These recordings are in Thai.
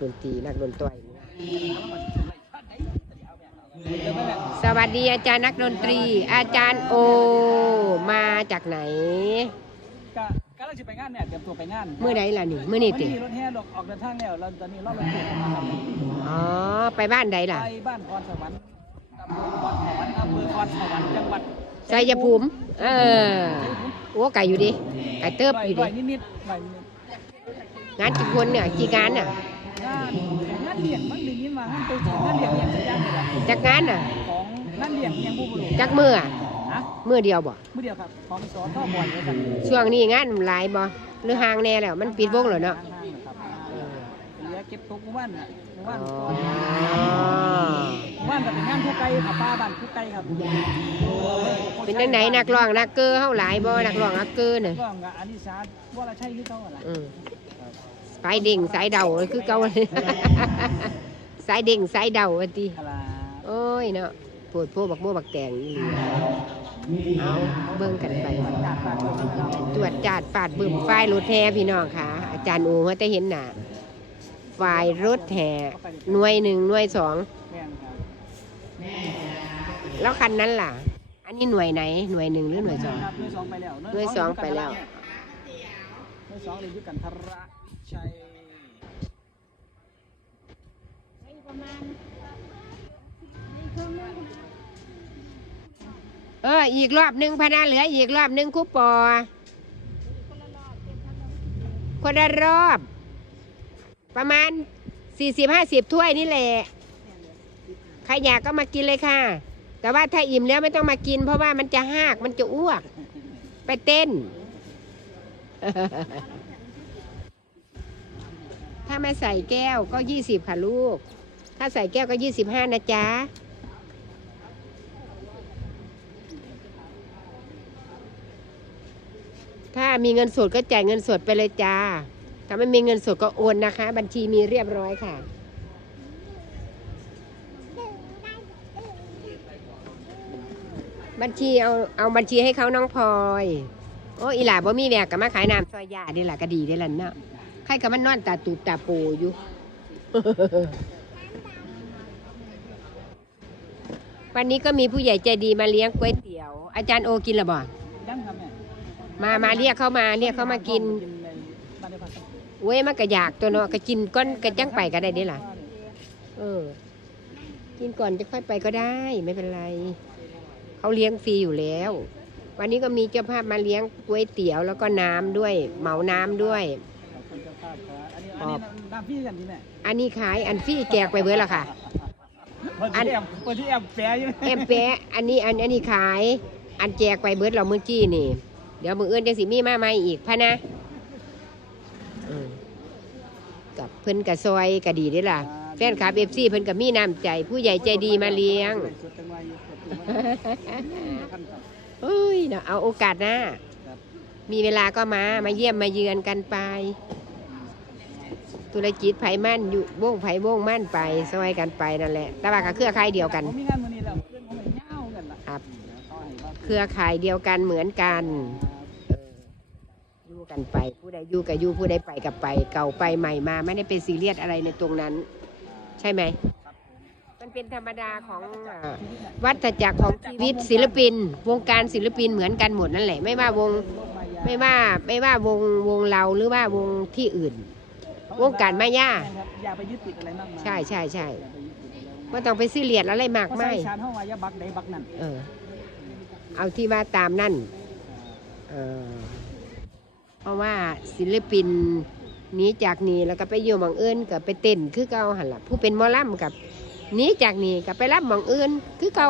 กดนตรีนักดนตรีสวัสดีอาจารย์นักดนตรี อาจารย์โอมาจากไหนก็ก็เราจะไปงานเนี่ยเตรียมตัวไปงานเมื่อใดล่ะนี่เมื่อนี่วันตินี้รถแห่ดอกออกเดินทางแล้วเราตอนนี้รอบรถตู้มาครับอ๋อไปบ้านใดล่ะไปบ้านพรสวรรค์ตำบลพรสวรรค์อำเภอพรสวรรค์จังหวัดชัยภูมิเออโอ้ไก่อยู่ดิไก่เติบอยู่หดิน่อยนิดๆหน่อยนิดงานกี่คนเนี่ยกี่งานน่ะๆ งานงานเลี้ยงมันได้ยินว่างานตัวจริงงานเลี้ยงเลี้ยงสัญญาณนี่แหละจากงานน่ะของงานเลี้ยงเลี้ยงผู้บริโภคจากมืออะฮะมือเดียวบ่มือเดียวครับของสอท่อบอยเลยครับช่วงนี้งานหลายบ่หรือห่างแน่แล้วมันปิดวงแล้วเนาะห้างๆครับเหลือเก็บตกเมื่อวานน่ะเมื่ออ๋วานอเมื่อวานก็เป็นงานผู้ไกลครับป้าบ้านผู้ไกลครับเป็นจังไหนนักร้องนักเกอเฮาหลายบ่นักร้องนักเกอน่ะก็งานอานิสาว่าเราใช่หรือเขาอะไรอืม สายเด้งสายเดาคือเก่าเลยสายเด้งสายเดาว่าติอะไรโอ้ยเนาะปวดโพบักโม่บักแตงอีหลีเอาเบิ่งกันไปจากฝากตัวเราตรวจจาดปาดบึ้มฝ่ายรถแห่พี่น้องค่ะ อาจารย์โอว่าจะเห็นหน้าฝ่ายรถแห่หน่วยหนึ่งหน่วยสองแม่นครับแล้วคันนั้นล่ะ อันนี้หน่วยไหนหน่วยหนึ่งหรือหน่วยสองครับหน่วยสองไปแล้วหน่วยสองไปแล้วหน่วยสองเรียนอยู่กันทระ ชัยเออ อีกรอบหนึ่งพนาเหลืออีกรอบหนึ่งคุปปอ คนละรอบ ประมาณสี่สิบห้าสิบถ้วยนี่แหละ ใครอยากก็มากินเลยค่ะ แต่ว่าถ้าอิ่มแล้วไม่ต้องมากิน เพราะว่ามันจะหากมันจะอ้วก ไปเต้น ถ้าไม่ใส่แก้วก็ยี่สิบค่ะลูก ถ้าใส่แก้วก็ยี่สิบห้านะจ๊ะ ถ้ามีเงินสดก็จ่ายเงินสดไปเลยจ้า ถ้าไม่มีเงินสดก็โอนนะคะ บัญชีมีเรียบร้อยค่ะบัญชีเอาเอาบัญชีให้เขาน้องพลอย โอ้อีหล่าบ่มีแวกกับมาขายน้ำซอยยาเด้ล่ะก็ดีได้ล่ะเนาะ ใครกับมันนอนตาตูบตาโปอยู่ วันนี้ก็มีผู้ใหญ่ใจดีมาเลี้ยงก๋วยเตี๋ยว อาจารย์โอกินหรือบ่ยังครับแม่มามาเรียกเขามาเรียกเขามากินในบ้านเดียวกันเว้ยมันก็อยากตัวเนาะก็กินก้อนก็จังไปก็ได้เด้ล่ะ เออ กินก่อนจะค่อยไปก็ได้ไม่เป็นไร เขาเลี้ยงฟรีอยู่แล้ว วันนี้ก็มีเจ้าภาพมาเลี้ยงก๋วยเตี๋ยวแล้วก็น้ำด้วย เหมาน้ำด้วย ครับอันนี้อันนี้น้ำพี่กันที่แม่อันนี้ขายอันฟรี่แจกไปเบิดและค่ะอัน ที่แอมคนที่แอมแปรอยู่แอมแปะอันนี้อันอันนี้ขาย อันแจกไปเบิดเราเมื่อกี้นี่ เดี๋ยวมืออื่นจังสิมีมาใหม่อีกพะนะอืมกับเพิ่นกับซอยก็ดีเด้อล่ะ แฟนคลับเอฟซีเพิ่นก็มีน้ำใจ ผู้ใหญ่ใจดีมาเลี้ยง สุดจังหวะอยู่สุดจังหวะขั้นครับเฮ้ยเนาะเอาโอกาสหน้า ครับ มีเวลาก็มา มาเยี่ยมมาเยือนกันไป ธุรกิจไผมั่นอยู่วงไผวงมั่นไปซอยกันไปนั่นแหละ แต่ว่าก็เครือข่ายเดียวกัน ผมมีงานมื้อนี้แล้วเพื่อนผมเงากันล่ะครับ ต่อให้ว่าเครือข่ายเดียวกันเหมือนกันเอออยู่กันไป ผู้ใดอยู่กับอยู่ผู้ใดไปกับไป เก่าไปใหม่มาไม่ได้เป็นซีเรียสอะไรในตรงนั้น ใช่ไหม มันเป็นธรรมดาของเอ่อวัฏจักรของชีวิตศิลปิน วงการศิลปินเหมือนกันหมดนั่นแหละ ไม่ว่าวงไม่ว่าไม่ว่าวงวงเราหรือว่าวงที่อื่น วงการมาย่าอย่าไปยึดติดอะไรมากมายใช่ใช่ใช่อย่าไปยึดติดอะไรมากว่าต้องไปซีเรียสอะไรมากเพราะไม่ใส่ชานห้องวายาบักใดบักนั่นเออ เอาที่ว่าตามนั่นเออเพราะว่าศิลปินหนีจากนี่แล้วก็ไปอยู่หมองอื่นกับไปเต้นคือเก่าหันละผู้เป็นหมอลำกับหนีจากนี่กับไปรับหมองอื่นคือเก่า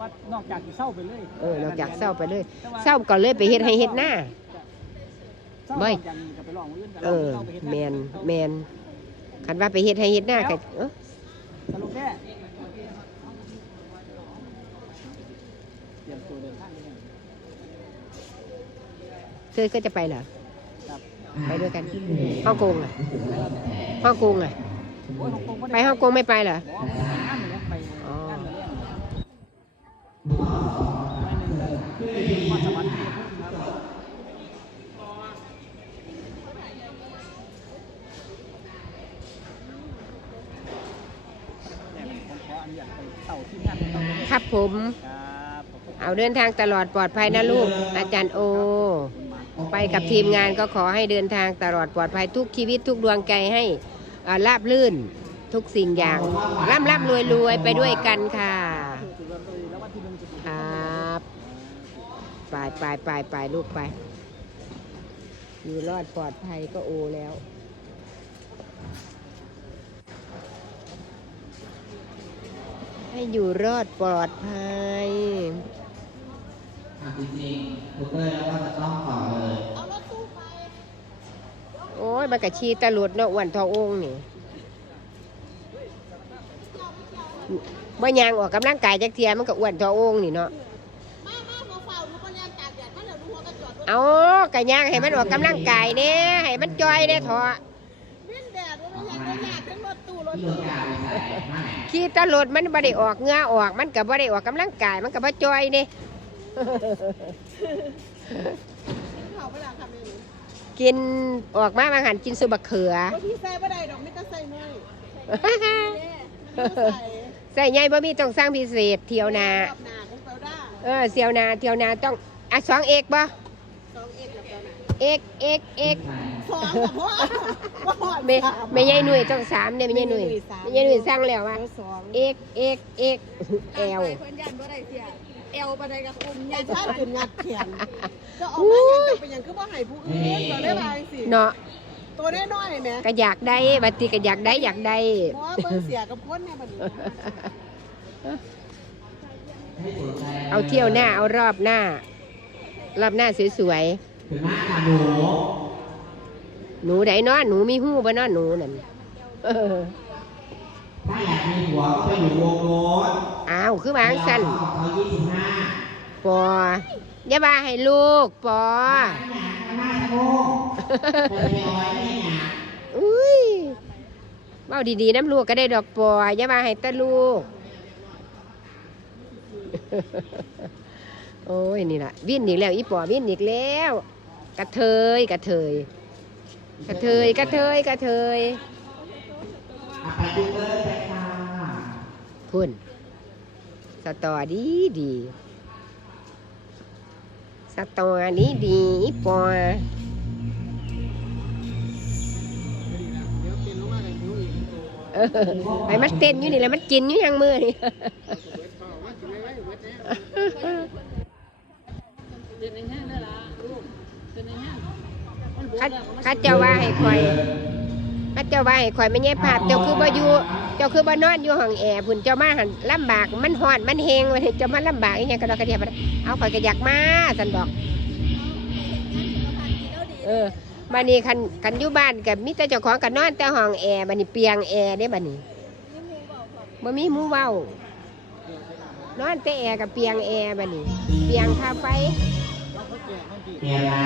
ว่านอกจากจะเศร้าไปเลยเออนอกจากเศร้าไปเลย เศร้าก่อนเลยไปเฮ็ดให้เฮ็ดหน้าเศร้า ไม่อย่างนี้ก็ไปลองอื่นก็เออลงไปเฮ็ดแมงานแมนคันว่าไปเฮ็ดให้เฮ็ดหน้าก็เออสรุปแค่เตรียมตัวเดินทางเลยเธอก็จะไปเหรอครับไปด้วยกันฮ่องกงอะฮ่องกงอะโอ้ยฮ่องกงบ่ไปด้ฮ่องกงไม่ไปเหรอบอกว่าไปงานเลยไปอ๋อ งานเลยไปหนึ่งเลยคือความสามารถที่จะพูดครับ เต่าทีมงานของเราด้วยครับผม ครับขอบคุณเอาเดินทางตลอดปลอดภัยนะลูก อาจารย์โอ ไปกับทีมงานก็ขอให้เดินทางตลอดปลอดภัยทุกชีวิตทุกดวงใจให้อ่าราบลื่นทุกสิ่งอย่างร่ำร่ำรวยรวยไปด้วยกันค่ะถูกรางวัลแล้ววันที่หนึ่งจะถูกครับไปไปไปไปลูกไป อยู่รอดปลอดภัยก็โอแล้ว ให้อยู่รอดปลอดภัยอะจริงๆคุณเต้ยแล้วก็จะต้องต่อเลยโอ้ยมันกะชีตะหลุดเนาะอ้วนทององค์นี่บ่ยางออกกำลังกายจักเทียมันก็อ้วนทององค์นี่เนาะมามาเฝ้าๆหนูก็เรียนตากแดดมาเดี๋ยวหนูหัวกระจอดรถเอากะยางให้มันออกกำลังกายเนี่ยให้มันจอยเนี่ยเถอะ วิ่งแดดว่าไม่อยากได้ยาก ทั้งรถตู้รถที่โรตู้งการไปใส่มากขี่ตะหลุดมันบ่ได้ออกเหงื่อออกมันก็บ่ได้ออกกำลังกายมันก็บ่จอยเนี่ยเขาไปแล้วค่ะแม่หนูกินออกมาบางหันกินสุบักเขือว่าที่ใส่บ่ได้ดอกไม่ต้องใส่น้อยใส่ใส่ใหญ่บ่มีต้องสร้างพิเศษเที่ยวนา รอบหน้าของเปาด้าเออเที่ยวนาเที่ยวนาต้องอะสองเอกบ่สองเอ็ดกับเปาด้า เอกเอกเอกสองกับพ่อว่าหอดแม่แม่ยายหนุ่ยต้องสามเนี่ยแม่ยายหนุ่ยแม่ยายหนุ่ยสร้างแล้วว่าสองเอกเอกเอกแอลเพื่อนยันบ่ได้เสียเอวบ่ได้กับอุ้มยันชาจุนงัดแขนก็ออกมาอย่างจะเป็นอย่างคือบ่ให้ผู้อื่นก็ได้บางสิเนาะตัวน้อยๆแหม่ก็อยากได้บัดนี้ก็อยากได้อยากได้เพราะว่าเบิ่งเสียกับคนเนี่ยบัดนี้เอาเที่ยวหน้าเอารอบหน้ารอบหน้าสวย ถึงมากค่ะหนูๆหนูไหนเนาะหนูมีหู้บ่เนาะหนูนั่นเออถ้าอยากมีหัวก็ไปอยู่วงโน้นอ้าวคือวางสั้นเขายี่สิบห้าปออย่าว่าให้ลูกปอหน้าโค้งเป็นร้อยไม่หนาอุ้ยเบ้าดีๆน้ำลูกก็ได้ดอกปออย่าว่าให้แตาลูก โอ้ยนี่ล่ะวิ่นอีกแล้ว อีปอวิ่นอีกแล้ว กระเทยกระเทยกระเทยกระเทยกระเทยอะไปดูเลยไปค่ะพุ่นสตอดีดีสตอดีดีอีปอเดี๋ยวเป็นลงมาเลยหิวอีกเออไปมันเต้นอยู่นี่แหละมันกินอยู่ยังมือนี่เดินในห้างได้ละลูกเดินในห้างมันบวข้าแล้วมัน ข้าเจ้าว่าให้คอยข้าเจ้าว่าให้คอยไม่แย่ภาพเจ้าคือบ่อยู่เจ้าคือบ่นอนอยู่ห้องแอร์พุ่นเจ้ามาหันลำบากมันฮ้อนมันเฮงวันนี้เจ้ามาลำบากอีหยังก็ดกกระเดียบเอาคอยก็อยากมาสันดอก เออบัดนี้คันคันอยู่บ้านกับมีแต่เจ้าของก็นอนแต่ห้องแอร์บัดนี้เปียงแอร์เด้บัดนี้บ่มีมูเว้านอนแต่แอร์กับเปียงแอร์บัดนี้ เปียงค่าไฟ เดี๋ยนะ